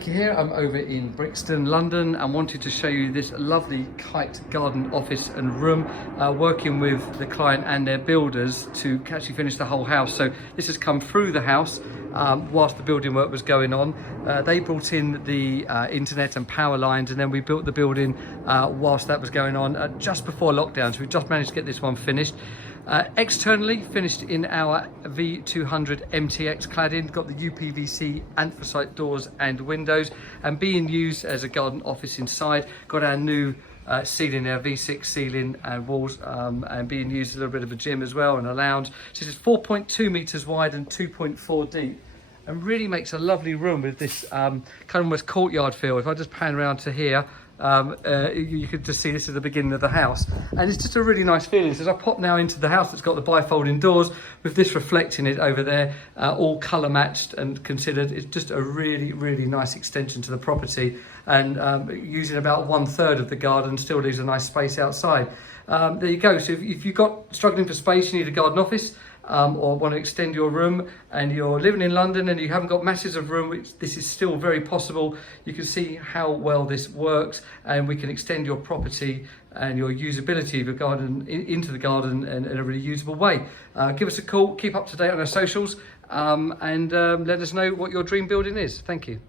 Vicky here. I'm over in Brixton, London, and wanted to show you this lovely kite garden office and room, working with the client and their builders to actually finish the whole house. So this has come through the house whilst the building work was going on. They brought in the internet and power lines, and then we built the building whilst that was going on just before lockdown. So we've just managed to get this one finished. Externally finished in our V200 MTX cladding, got the UPVC anthracite doors and windows, and being used as a garden office inside. Got our new ceiling there, V6 ceiling and walls, and being used a little bit of a gym as well and a lounge. So this is 4.2 meters wide and 2.4 deep, and really makes a lovely room with this kind of almost courtyard feel. If I just pan around to here, you could just see this is the beginning of the house, and it's just a really nice feeling. So as I pop now into the house that's got the bifolding doors with this reflecting it over there, all colour matched and considered, it's just a really nice extension to the property, and using about 1/3 of the garden still leaves a nice space outside. There you go. So if you've got struggling for space, you need a garden office, or want to extend your room, and you're living in London and you haven't got masses of room, which this is still very possible. You can see how well this works, and we can extend your property and your usability of your garden into the garden in a really usable way. Give us a call, keep up to date on our socials, and let us know what your dream building is. Thank you.